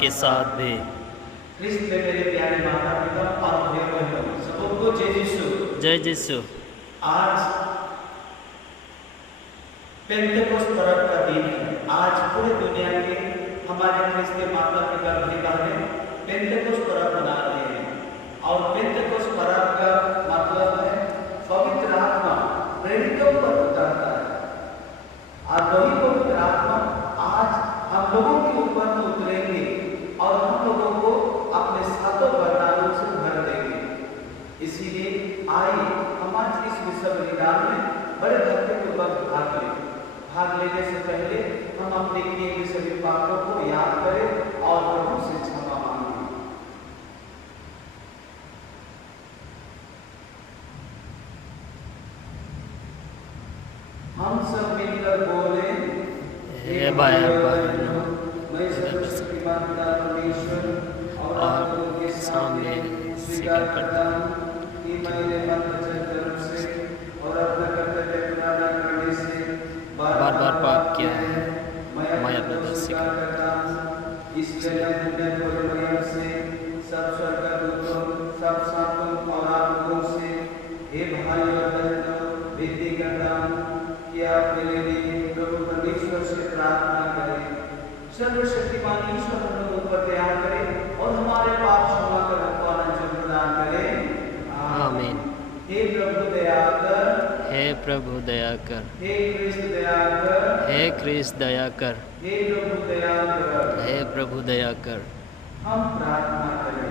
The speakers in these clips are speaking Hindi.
के साथ भी। क्रिस्त में मेरे प्यारे माता पिता और भाई बहनों सबको जय यीशु। जय यीशु। आज पेंटेकोस्त पर्व का दिन है। आज पूरे दुनिया के हमारे क्रिस्त माता पिता भाई बहन पेंटेकोस्त पर्व मना रहे हैं और पेंटेकोस्त पर्व का मतलब है पवित्र आत्मा प्रेरितों पर उतरता है और वही पवित्र आत्मा आज हम लोगों के ऊपर उतरेंगे और हम लोगों को अपने सातों वरदानों से भर देंगे। इसीलिए आइए हम आज इस विश्व बलिदान में बड़े भक्तिपूर्वक भाग लेने से पहले हम अपने किए हुए सभी पापों को याद करें और प्रभु से क्षमा मांगें। हम सब मिलकर बोले, हे भाई बहनों, मैं सर्वशक्तिमान पिता परमेश्वर और आप लोगों के सामने स्वीकार करता हूँ कि मैंने मन वचन कर्म से और अपना कर्तव्य पूरा न करने से बार बार पाप किया है। मैं अपना दोष स्वीकार करता हूँ। इसलिए मैं पुण्य मरियम से सब स्वर्गदूतों सब संतों और आप लोगों से हे भाई और बहनों विनती करता हूँ कि आप मेरे लिए प्रभु परमेश्वर से प्रार्थना करें। सर्वशक्तिमान ईश्वर हम लोगों पर दया करे और हमारे पाप क्षमा कर हमको आनंद प्रदान करे। आमीन। हे प्रभु दया कर, हे प्रभु दया कर, हे क्रिस्त दया कर, हे क्रिस्त दया कर, हे प्रभु दया कर, हे प्रभु दया कर। हम प्रार्थना करें।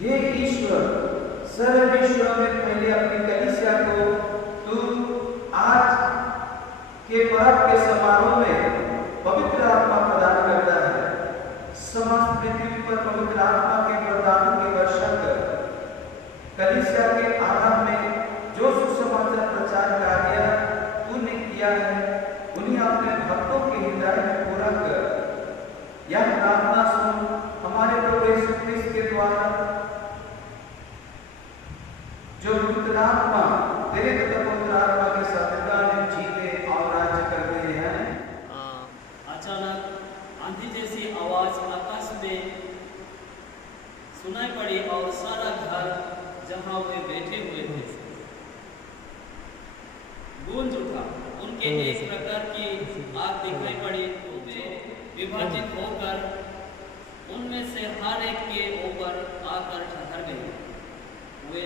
हे ईश्वर, सर्व विश्व में पहले अपनी कलीसिया को तू आज के पर्व के समारोह में पवित्र आत्मा प्रदान करता है। समस्त पृथ्वी पर पवित्र आत्मा के वरदानों की वर्षा कर। कलीसिया के आरंभ में जो सुसमाचार प्रचार कार्य तूने किया है उन्हें अपने भक्तों के हृदय में पूरा कर। यह प्रार्थना सुन हमारे प्रभु यीशु क्रिस्त के द्वारा जो पवित्र आत्मा तेरे तथा पवित्र आत्मा के साथ में जीते और राज्य करते हैं। अचानक आंधी जैसी आवाज आकाश में सुनाई पड़ी और सारा घर जहां वे बैठे हुए थे गूंज उठा। उनके एक प्रकार की आग दिखाई पड़ी। वे विभाजित होकर उनमें से हर एक के ऊपर आकर ठहर गए। वे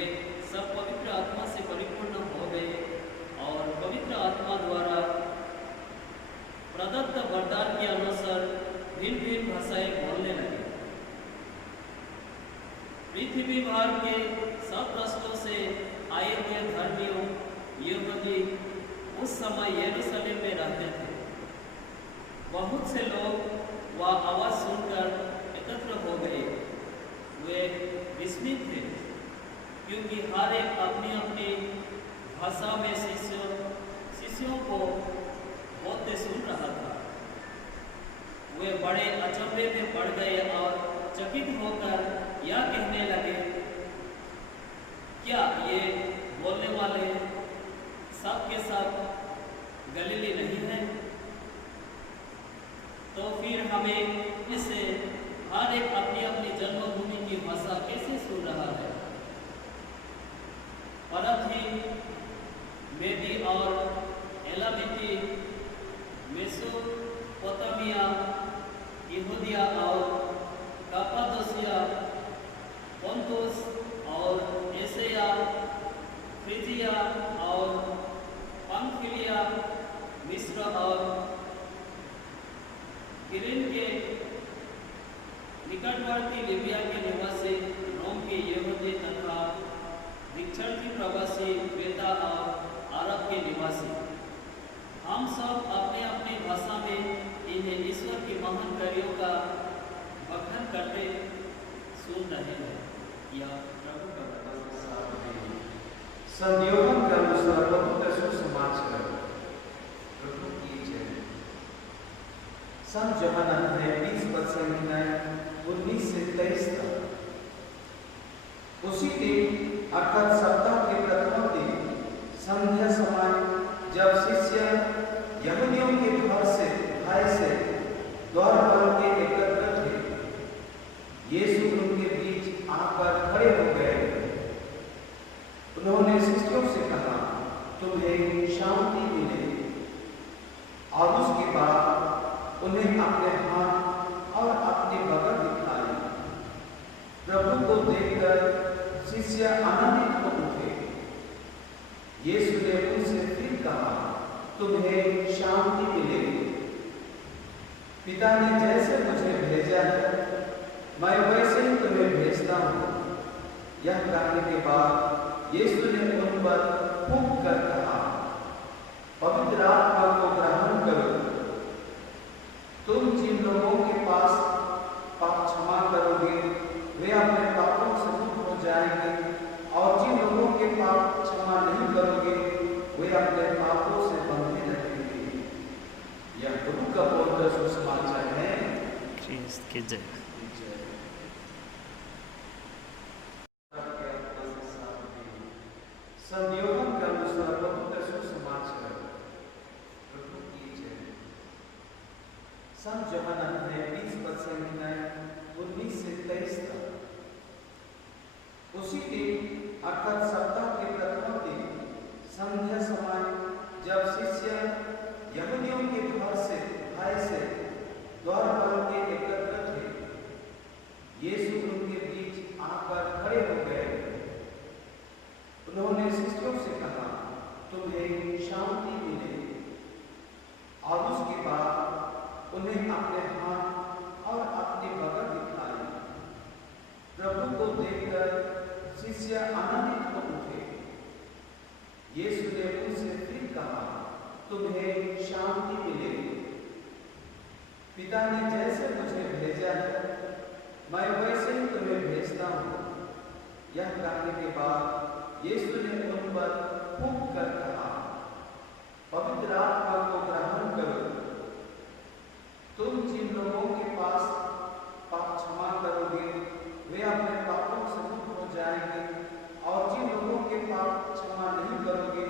सब पवित्र आत्मा से परिपूर्ण हो गए और पवित्र आत्मा द्वारा प्रदत्त वरदान के अनुसार भिन्न भिन्न भाषाएं बोलने लगे। पृथ्वी भर के सब राष्ट्रों से आए हुए धर्मियों यहूदी उस समय यरूशलेम में रहते थे। बहुत से लोग वह आवाज सुनकर एकत्र हो गए। वे विस्मित थे क्योंकि हर एक अपनी अपनी भाषा में शिष्यों को बोलते सुन रहा था। वे बड़े अचंभे में पड़ गए और चकित होकर यह कहने लगे, क्या ये बोलने वाले सब के सब गलीली नहीं है? तो फिर हमें इससे हर एक अपनी अपनी जन्मभूमि की भाषा कैसे सुन रहा है? परथी, मेदी और एलामिती, मेसोपोटामिया, यहूदिया और कप्पादोसिया, पोंतुस और एशिया, फ्रिजिया और पंफिलिया, मिस्र और किरेन के निकटवर्ती लीबिया के निवासी, रोम के यहूदी तथा दीक्षार्थी प्रवासी, वेदा और अरब के निवासी, हम सब अपने अपनी भाषा में इन्हें ईश्वर की महान कार्यों का बखान करते सुन रहे हैं। यह प्रभु का वचन। संयोगम का अनुसार पवित्र सुसमाचार प्रभु की जय। संत यूहन्ना अध्याय 20 पद संख्या 19 से 23 तक। उसी दिन अर्थात सप्ताह के प्रथम दिन संध्या समय जब शिष्य उन्हें अपने हाथ और अपनी बगल दिखाई। प्रभु को देखकर शिष्य आनंदित हो उठे। यीशु ने उनसे फिर कहा, तुम्हें शांति मिलेगी। पिता ने जैसे मुझे भेजा है, मैं वैसे ही तुम्हें भेजता हूँ। यह कहने के बाद यीशु ने उन पर फूंक कर कहा, पवित्र आत्मा को ग्रहण करो। तुम जिन लोगों के पास पाप क्षमा करोगे, वे अपने पापों से मुक्त हो जाएंगे, और जिन लोगों के पाप क्षमा नहीं करोगे, वे अपने पापों से बंधे रहेंगे। यह प्रभु का पवित्र सुसमाचार है। ख्रीस्त की जय। संयोगन का अनुसार पवित्र सुसमाचार प्रभु की जय। संत यूहन्ना अध्याय 20 पद संख्या 19 से 23 तक। उसी दिन अर्थात सप्ताह के प्रथम दिन संध्या समय, जब शिष्य यहूदियों के घर से भय से द्वार पर के एकत्र थे, यीशु उनके बीच आकर खड़े हो गए। उन्होंने शिष्यों से कहा, तुम्हें शांति मिले। और उसके बाद उन्हें अपने हाथ और अपनी बगल दिखाई। प्रभु को देखकर शिष्य आनंदित हो उठे। यीशु ने उनसे फिर कहा, तुम्हें शांति मिलेगी। पिता ने जैसे मुझे भेजा है, मैं वैसे ही तुम्हें भेजता हूँ। यह कहने के बाद यीशु ने उन पर फूंक कर कहा, पवित्र आत्मा को ग्रहण करो। तुम जिन लोगों के पास पाप क्षमा करोगे, वे अपने पापों से मुक्त हो जाएंगे, और जिन लोगों के पाप क्षमा नहीं करोगे,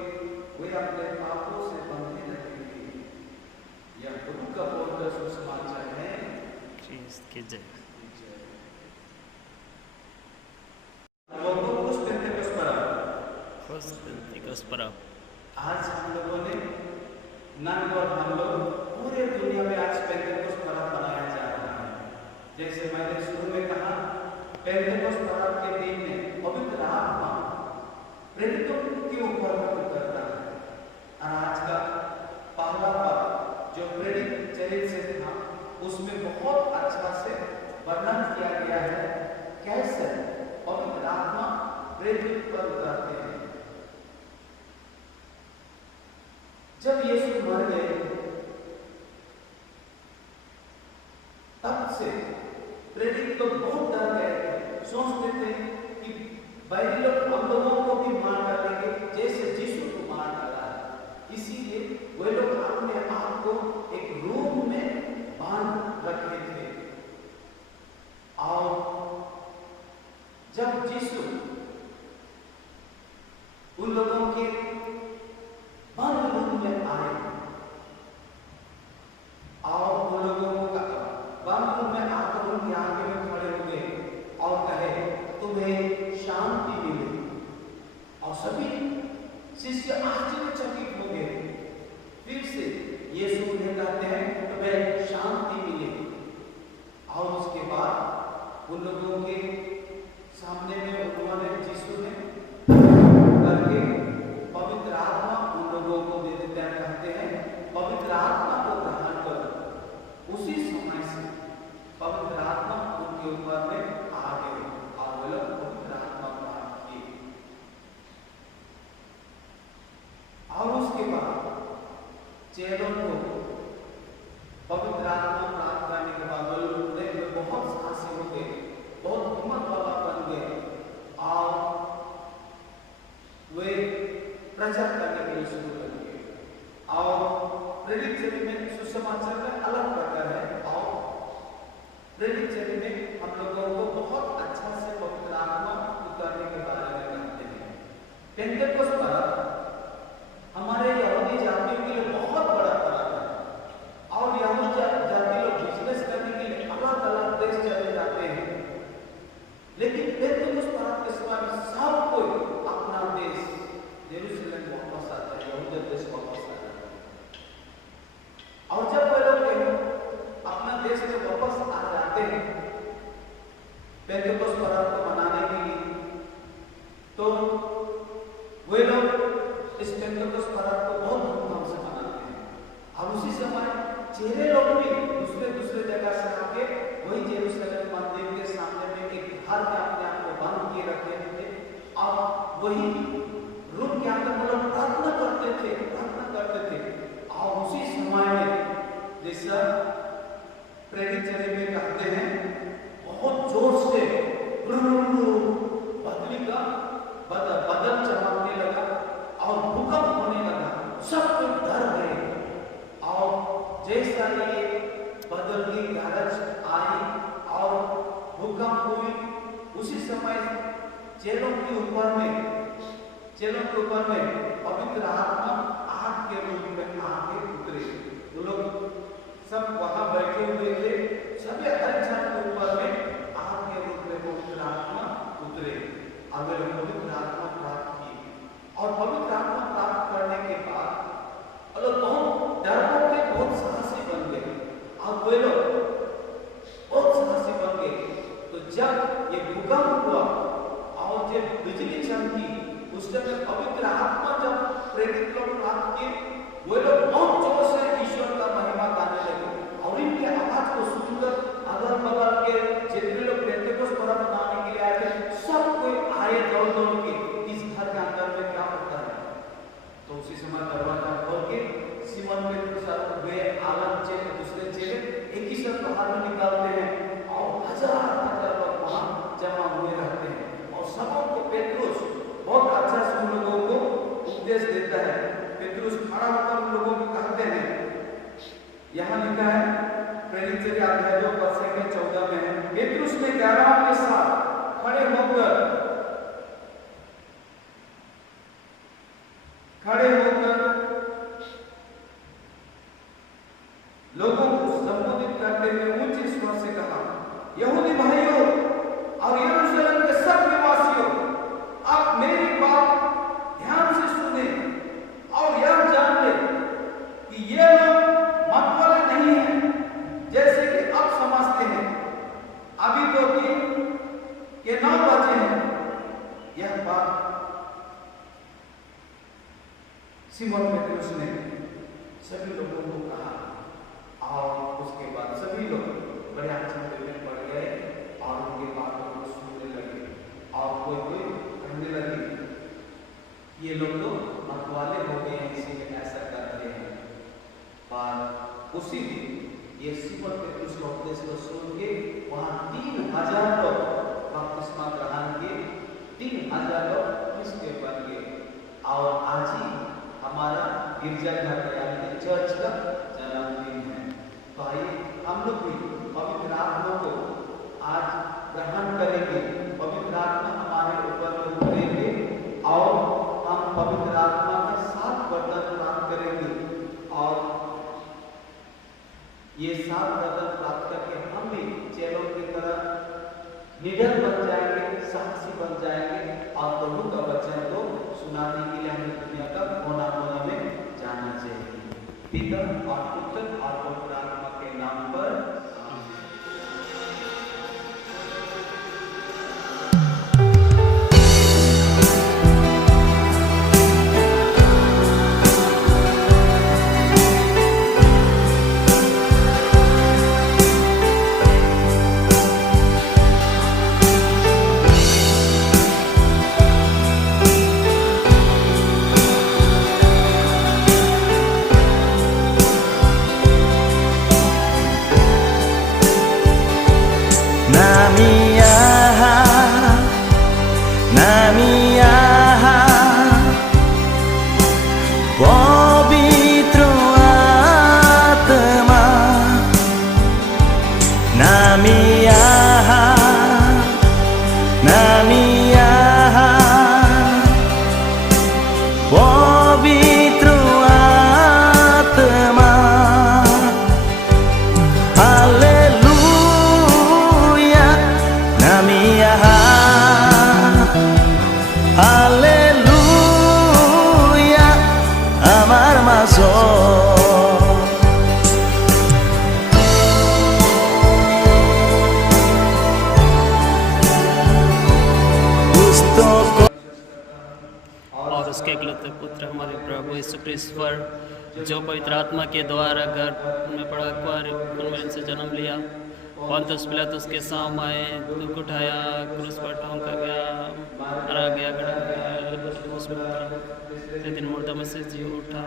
वे अपने पापों से बंधे रहेंगे। यह प्रभु का पवित्र सुसमाचार है। ख्रीस्त की जय। आज हम लोगों ने नन और हम लोग पूरे दुनिया में आज पेंटेकोस्ट पर्व मनाया जा रहा है। जैसे मैंने शुरू में कहा, पेंटेकोस्ट पर्व के दिन में पवित्र आत्मा प्रेरितों के ऊपर उतरता है। और आज का पहला पर्व जो प्रेरित चरित्र से था, उसमें बहुत अच्छा से वर्णन किया गया है कैसे पवित्र आत्मा प्रेरित पर उतरते हैं। जब यीशु मर गए, तब से प्रेरित लोग बहुत डर गए थे। सोचते थे कि बैरी लोग हम लोगों को भी मार डालेंगे जैसे यीशु को मार डाला है। इसीलिए वे लोग अपने आप को एक रूम में बांध रखे थे। और जब यीशु उन लोगों के बंद रूम में आए और उन लोगों का बंद रूम में आकर उनके आगे में खड़े हो गए और कहे, तुम्हें शांति मिले। और सभी शिष्य आश्चर्यचकित हो गए। फिर से यीशु उन्हें कहते हैं, तुम्हें शांति मिले। और उसके बाद उन लोगों के सामने में उन्होंने यीशु ने करके पवित्र आत्मा उन लोगों को दे देते हैं। कहते हैं, पवित्र आत्मा को ग्रहण करो। उसी समय से पवित्र आत्मा उनके ऊपर में आ गए और वे लोग पवित्र आत्मा प्राप्त किए। और उसके बाद चेलों को पवित्र आत्मा प्राप्त करने के बाद वे लोग बहुत साहसी हो गए, बहुत हिम्मत वाला बन गए और वे प्रचार करने के लिए शुरू कर दिए। और प्रेरित चर्य में सुसमाचार में अलग प्रकार है। और प्रेरित चर्य में हम लोगों को बहुत अच्छा से पवित्र आत्मा उतरने के बारे में जानते हैं। पेंटेकोस्ट पर्व हमारे यहूदी जातियों के लिए बहुत बड़ा पर्व है। और यहूदी जाति लोग बिजनेस करने के लिए अलग अलग देश चले जाते हैं। लेकिन पेंटेकोस्ट पर्व के समय सब कोई अपना देश यरूशलेम वापस आता है, यहूदा देश वापस आता है। और जब वे लोग चेहरे लोग भी दूसरे दूसरे जगह से आके वही यरूशलेम मंदिर के सामने में एक घर में अपने आप को बंद किए रखे थे और वही रूम के अंदर वो लोग प्रार्थना करते थे। और उसी समय में जैसा प्रेरित चर्या में कहते हैं बहुत जोर से बदल चमकने लगा और भूकंप होने लगा, सब कोई डर गए। और जैसा ये बदल की गरज आई और भूकंप हुई, उसी समय चेलों के ऊपर में पवित्र आत्मा आग के रूप में आके उतरे। वो लोग सब वहां बैठे हुए थे, सभी हर जन के ऊपर में आग के रूप में पवित्र आत्मा उतरे और वे लोग पवित्र आत्मा प्राप्त की। और पवित्र आत्मा प्राप्त करने के बाद वो लोग बहुत डरपोक थे, बहुत साहसी बन गए और वे लोग बहुत साहसी बन गए। तो जब ये भूकंप हुआ और जब बिजली चमकी, उस समय पवित्र आत्मा जब प्रेरित लोग प्राप्त किए, वे लोग बहुत जोर से ईश्वर का महिमा गाने लगे और इनके आवाज को सुनकर अगल बगल के जितने लोग पेंटेकोस्ट पर्व मनाने के लिए आए थे, सब कोई आए दौड़ के इस घर के अंदर में क्या होता है। तो उसी समय दरवाजा खोल के सिमोन पेट्रोस वे आलम चेले दूसरे चेले एक ही साथ बाहर में निकालते हैं और हजार लोग वहां जमा हुए रहते हैं। और सबों को पेट्रोस बहुत अच्छा से उन लोगों को उपदेश देता है। पेट्रोस खड़ा होकर उन लोगों को कहते हैं, यहाँ लिखा है प्रेरित चर्या अध्याय 2 पद से 14 में है, पेट्रोस ने 11 के साथ खड़े होकर लोगों को संबोधित करते हुए ऊंचे स्वर से कहा, यहूदी भाइयों और यरूशलेम के सब निवासियों, आप मेरी बात ध्यान से सुने और यह जान ले कि ये लोग मत वाले नहीं हैं जैसे कि आप समझते हैं। अभी तो 9 बजे हैं। यह बात सिमोन पेट्रोस ने सभी लोगों को कहा और उसके बाद सभी लोग बड़े आश्चर्य में पड़ गए और उनके बातों को सुनने लगे और कोई कहने लगे ये लोग तो मतवाले हो गए हैं, इसीलिए ऐसा करते हैं। पर उसी दिन ये सिमोन पेट्रोस के उपदेश को सुन के वहां 3000 लोग बपतिस्मा ग्रहण किए, 3000 लोग क्रिश्चियन बन गए। और आज ही हमारा गिरजाघर यानी चर्च का जन्मदिन है। तो आइए हम लोग भी पवित्र आत्मा को आज ग्रहण करेंगे, पवित्र आत्मा हमारे ऊपर उतरेंगे और हम पवित्र आत्मा का 7 वरदान प्राप्त करेंगे। और ये 7 वरदान प्राप्त करके हम भी चेलों की तरह निडर बन जाएंगे, साहसी बन जाएंगे और प्रभु का वचन को सुनाने के लिए हमें दुनिया का कोना कोना में जाना चाहिए। पिता और पुत्र और पवित्र आत्मा के नाम पर और उसके एकलौते पुत्र हमारे प्रभु यीशु क्रिस्त पर जो पवित्र आत्मा के द्वारा गर्भ में पड़ा कुंवर से जन्म लिया, पोंतुस पिलातुस के सामने आए, दुख उठाया, क्रूस पर टोंका गया, मारा गया, गड़ा गया, उसमें उतरा, दिन मुर्दा में से जी उठा,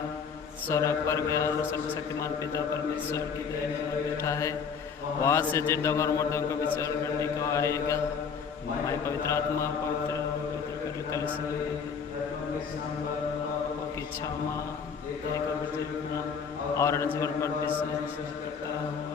स्वर्ग पर गया और सर्वशक्तिमान पिता परमेश्वर की दाहिने ओर बैठा है। वहाँ से जिंदों और मुर्दों को विचार करने को आएगा। मैं पवित्र आत्मा पवित्र कलीसिया की क्षमा और जीवन पर विश्वास करता हूँ।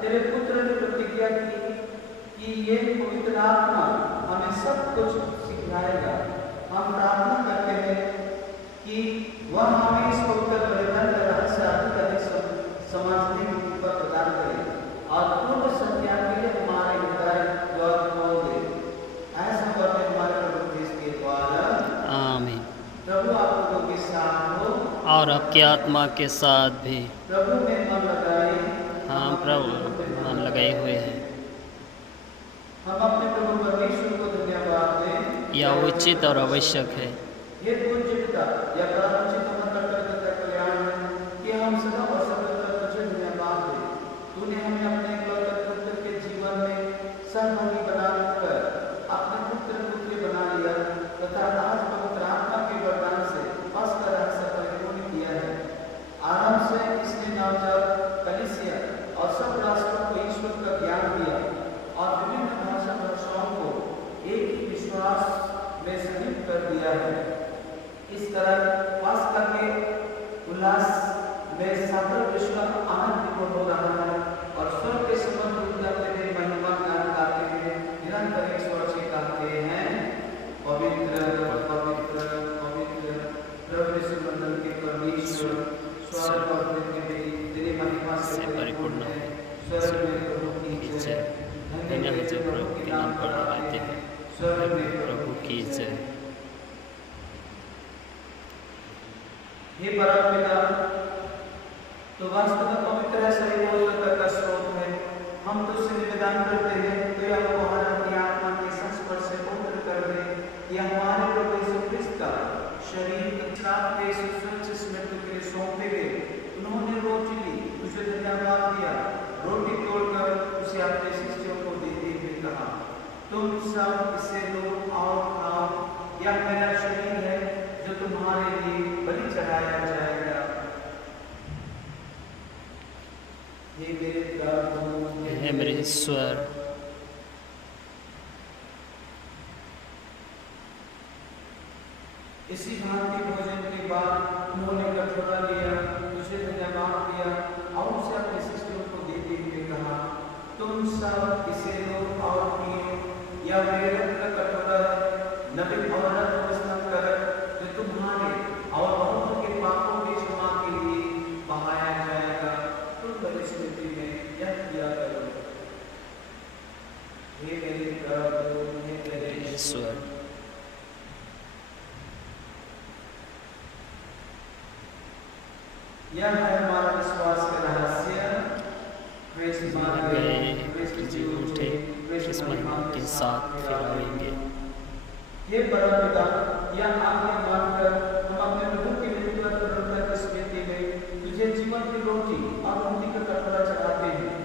तेरे पुत्र ने प्रतिज्ञा की कि ये पवित्र आत्मा हमें सब कुछ सिखाएगा। हम प्रार्थना करते हैं कि वह हमें इस पवित्र बलिदान का रहस्य अधिक समझने की कृपा प्रदान करे और पूर्ण संज्ञा के लिए हमारे हृदय द्वार खोल दे। ऐसा करने हमारे प्रभु यीशु के द्वारा आमीन। प्रभु आप लोगों के साथ हो और आपकी आत्मा के साथ भी। प्रभु ने मन लगाए, हाँ प्रभु मन लगाए हुए हैं। हम अपने प्रभु परमेश्वर को धन्यवाद दें। यह उचित और आवश्यक है। ये पूज्य पिता या प्रारंभिक कर्तव्य कल्याण कि हम सदा और सर्वदा तुझे धन्यवाद दें। तूने हमें अपने इकलौते पुत्र के जीवन में सहभागी बनाकर अपने पुत्र पुत्री बना लिया तथा आज पवित्र आत्मा के वरदान से पवित्र रहस्य परिपूर्ण किया है। आरंभ से इसने नवजात कलीसिया और सब राष्ट्रों को ईश्वर का ज्ञान दिया और विभिन्न भाषाओं को एक ही विश्वास में संयुक्त कर दिया है। इस तरह पास्का के उल्लास में सकल विश्व आनंद हो रहा है और स्वर्ग के संबंध करते हुए महिमा गान गाते हैं, निरंतर एक स्वर से कहते हैं, पवित्र पवित्र पवित्र प्रभु यीशु मंडल के परमेश्वर, स्वर्ग और पृथ्वी तेरी महिमा से परिपूर्ण है। स्वर्ग में प्रभु की जय। धन्य है जो प्रभु के नाम पर आते हैं। स्वर्ग में प्रभु की जय। हे परमपिता, तो वास्तव में पवित्र है, सही बोलने का स्रोत है। हम तुझसे निवेदन करते हैं तो यह हमारा अपनी आत्मा के संस्पर्श से पवित्र कर दे कि हमारे प्रभु यीशु ख्रिस्त का शरीर श्राप के स्वच्छ स्मृति के लिए सौंपे गए। उन्होंने रोटी ली, तुझे धन्यवाद दिया, रोटी तोड़कर उसे अपने शिष्यों को देते हुए कहा, तुम सब इसे लो और खाओ, यह मेरा शरीर है जो तुम्हारे लिए बलि चढ़ाया जाएगा। ये मेरे प्रभु हे मेरे ईश्वर। इसी भांति भोजन के बाद उन्होंने कटोरा लिया, तुझे धन्यवाद दिया और उसे अपने शिष्यों को देते हुए कहा, तुम सब इसे लो और पियो, यह मेरे रक्त का कटोरा है, नबी और कर जो तुम्हारे और बहुतों के पापों की क्षमा के लिए बहाया जाएगा। तुम बड़ी स्मृति में यह किया करो। हे मेरे यह है हमारा विश्वास का रहस्य। मर गए फिर जी उठे, इस महिमा के साथ फिर आएंगे। हे परमपिता, यह आज्ञा मानकर हम अपने प्रभु की मृत्यु और पुनरुत्थान की स्मृति में तुझे जीवन की रोटी और मुक्ति का कटोरा चढ़ाते हैं।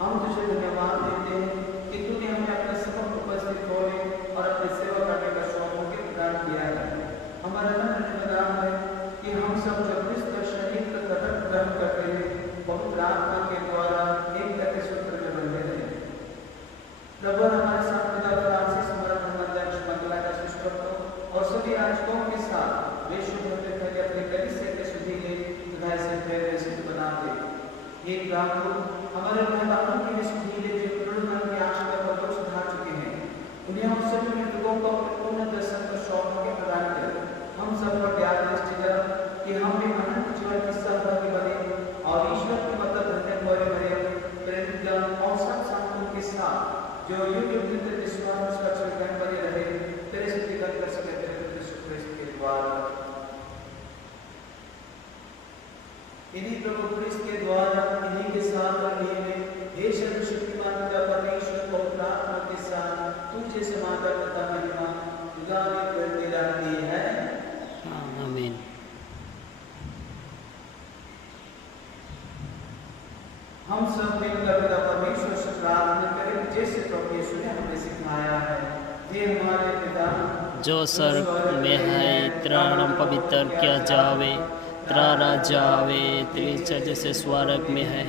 हम तुझे धन्यवाद देते हैं कि तूने हमें अपने समक्ष उपस्थित होने और अपनी सेवा करने का सौभाग्य प्रदान किया है। हमारा नम्र निवेदन है कि हम सब जो क्रिस्त शरीर का कदम ग्रहण करते हैं, पवित्र आत्मा के द्वारा एकता के सूत्र में बंधे रहे। प्रभु हमारे साथ पिता फ्रांसिस, हमारा धर्माध्यक्ष मंगला का शिष्टत्व और सभी याजकों के साथ वे शुभ होते हुए अपने कलीसिया के सुधीले तथा से प्रेम सिद्ध बना दे। ये प्रभु हमारे मेहमानों के लिए सुधीले जो पुनरुत्थान की आशा पर दोष ढा चुके हैं, उन्हें हम सभी मृतकों को अपने पूर्ण दर्शन का सौभाग्य प्रदान करें। हम सब पर दया दृष्टि कर कि हम भी अनंत जीवन की सहभागी बने और ईश्वर की मदद धन्य भरे भरे प्रेरित जन और सब संतों के साथ जो युग युग तक विश्वास का चरण बने रहे, तेरे से दिग्गज कर सके तेरे पुत्र यीशु ख्रिस्त के द्वारा। इन्हीं प्रभु ख्रिस्त के द्वारा, इन्हीं के साथ और इन्हीं में हे सर्वशक्तिमान पिता परमेश्वर पवित्र आत्मा के साथ तुझे समाता तथा महिमा युगाने करती रहती है। आमीन। हम सब मिलकर पिता परमेश्वर से प्रार्थना करें जैसे प्रभु यीशु ने हमें सिखाया है। हे हमारे पिता जो स्वर्ग में है, तेरा नाम पवित्र किया जावे, तेरा राज्य आवे, तेरी इच्छा जैसे स्वर्ग में है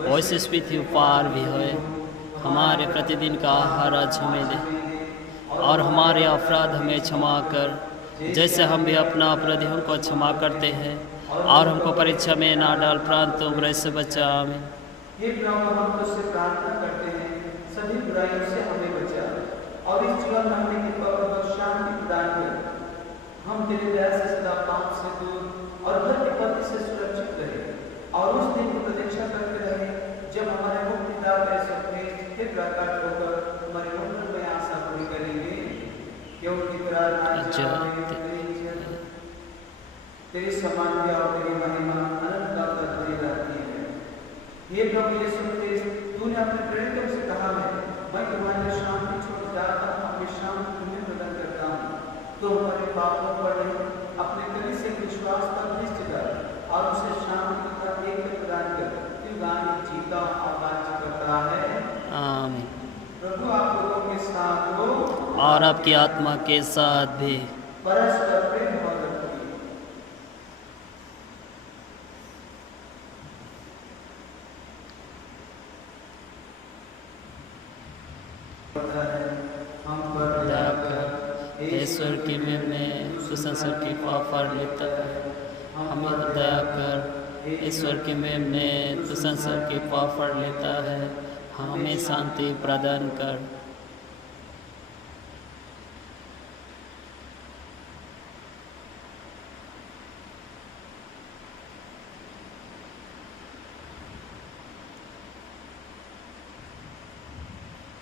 वैसे पृथ्वी पार भी है। हमारे प्रतिदिन का आहार आज हमें दे और हमारे अपराध हमें क्षमा कर जैसे हम भी अपना अपराधियों को क्षमा करते हैं, और हमको परीक्षा में ना डाल परंतु बुराई से बचा। आमीन। हे प्रभु, हम तुझसे प्रार्थना करते हैं सभी बुराइयों से हमें बचा और इस जीवन में हमें कृपा पूर्वक शांति प्रदान कर। हम तेरी दया से सदा पाप से दूर और हर विपत्ति से सुरक्षित रहे और उस दिन की प्रतीक्षा करते रहे जब हमारे मुक्तिदाता यीशु ख्रिस्त फिर प्रकट होकर हमारे मंदिर में आशा पूरी करेंगे। क्योंकि तेरा राज्य तेरी समानता और तेरी महिमा अनंत काल तक बनी रहती है। हे प्रभु यीशु ख्रिस्त, तूने अपने प्रेरितों से कहा है, मैं तुम्हारे शांति छोड़ जाता हूँ, अपनी शांति तुम्हें प्रदान करता हूँ। तो हमारे पापों पर नहीं, अपने कलीसिया के विश्वास पर दृष्टि कर और उसे शांति तथा एकता प्रदान कर। तू गाने जीता और राज्य करता है। आमीन। प्रभु आप लोगों के साथ हो और आपकी आत्मा के साथ भी। परस्पर प्रेम और रखिए। हम पर दया कर ईश्वर की में सुसंसर की पाफर लेता है। हमें दया कर ईश्वर की में सुसंसर की पाफर लेता है। हमें शांति प्रदान कर।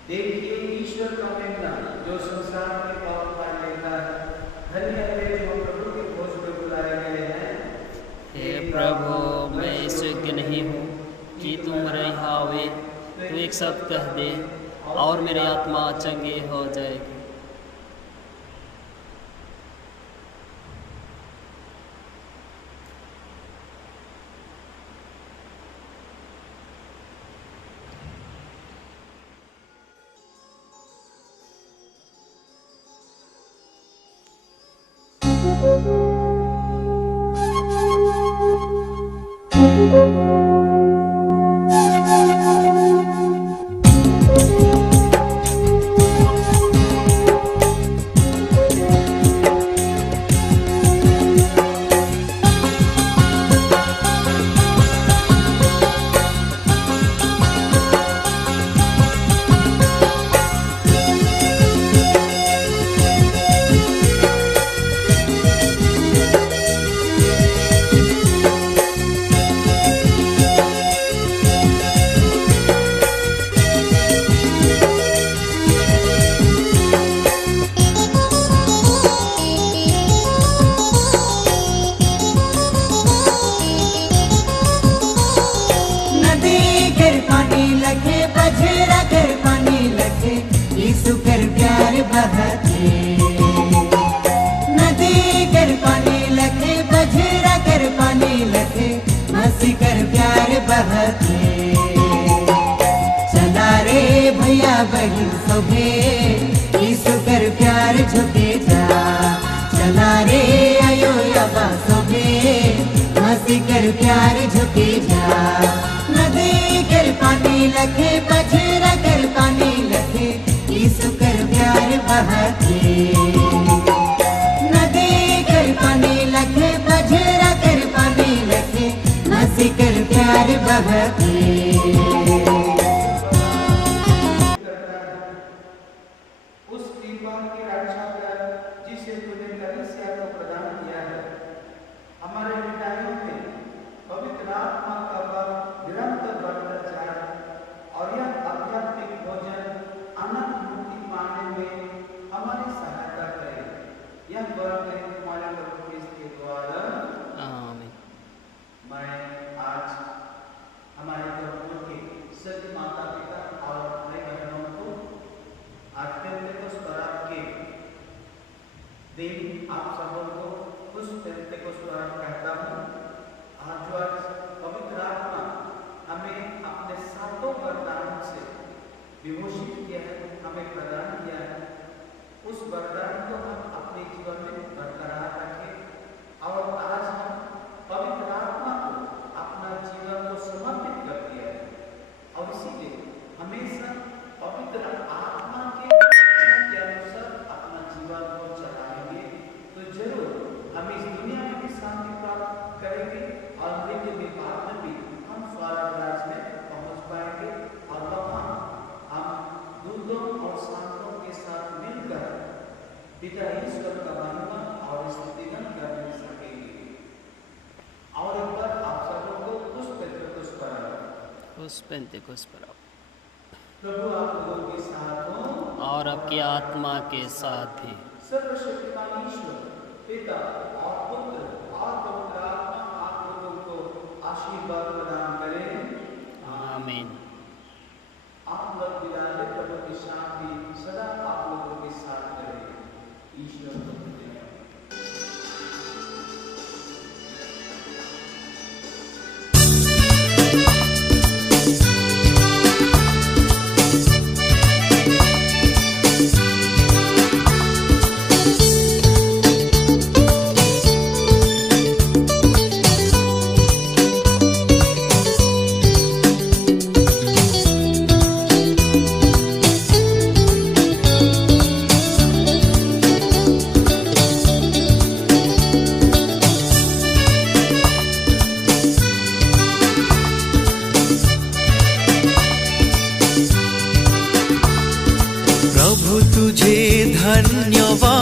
देखिए ईश्वर का मेमना जो संसार के पाप उतार लेता है। धन्य है वे जो प्रभु के भोज में बुलाए गए हैं। हे प्रभु, मैं इस योग्य नहीं हूँ कि तुम मेरे यहाँ आवे, तू एक शब्द कह दे और मेरी आत्मा चंगी हो जाएगी। बहके। चला रे भैया बहन सभे यीशु कर प्यार झुके जा। चला रे आयो याबा सभे मसीह कर प्यार झुके जा। नदी कर पानी लखे पछरा कर पानी लखे यीशु कर प्यार बहके। नदी कर पानी लखे पछरा कर पानी लखे मसीह कर प्यार बहके। उस कृपा की रक्षा कर जिसे तूने कलीसिया को प्रदान किया है। हमारे हृदयों में पवित्र आत्मा का बल निरंतर बढ़ता जाए और यह आध्यात्मिक भोजन अनंत मुक्ति पाने में हमारी सहायता करे। यह वर्ग हमारे प्रभु क्रिस्त के द्वारा आमीन। मैं आज हमारे प्रभु के सभी माता पिता और भाई बहनों को आज पेंटेकोस्त पर्व के दिन आप सबों को उस पेंटेकोस्त पर्व कहता हूँ। आज जो आज पवित्र आत्मा हमें अपने सातों वरदानों से विभूषित किया है, हमें प्रदान किया है। उस वरदान को हम अपने जीवन में बरकरार रखें और आज हम पवित्र आत्मा को अपना जीवन को समर्पित कर दिया है और इसीलिए हमेशा पवित्र आत्मा के इच्छा के अनुसार अपना जीवन को चलाएंगे तो जरूर हम इस दुनिया में भी शांति प्राप्त करेंगे और मृत्यु के बाद में भी हम स्वर्ग राज में पहुंच पाएंगे और वहां हम दूतों और संतों के साथ मिलकर पिता ईश्वर का महिमा और स्तुतिगान करने सकेंगे। और एक बार आप सबों को उस पेंटेकोस्त पर्व प्रभु आप लोगों के साथ हो और आपकी आत्मा के साथ भी। सर्वशक्तिमान ईश्वर पिता और पुत्र और पवित्र आत्मा आप लोगों को आशीर्वाद प्रदान करें। आमीन। आप लोग विराजे प्रभु की शांति सदा आप लोगों के साथ रहे। ईश्वर को धन्यवाद। प्रभु तुझे धन्यवाद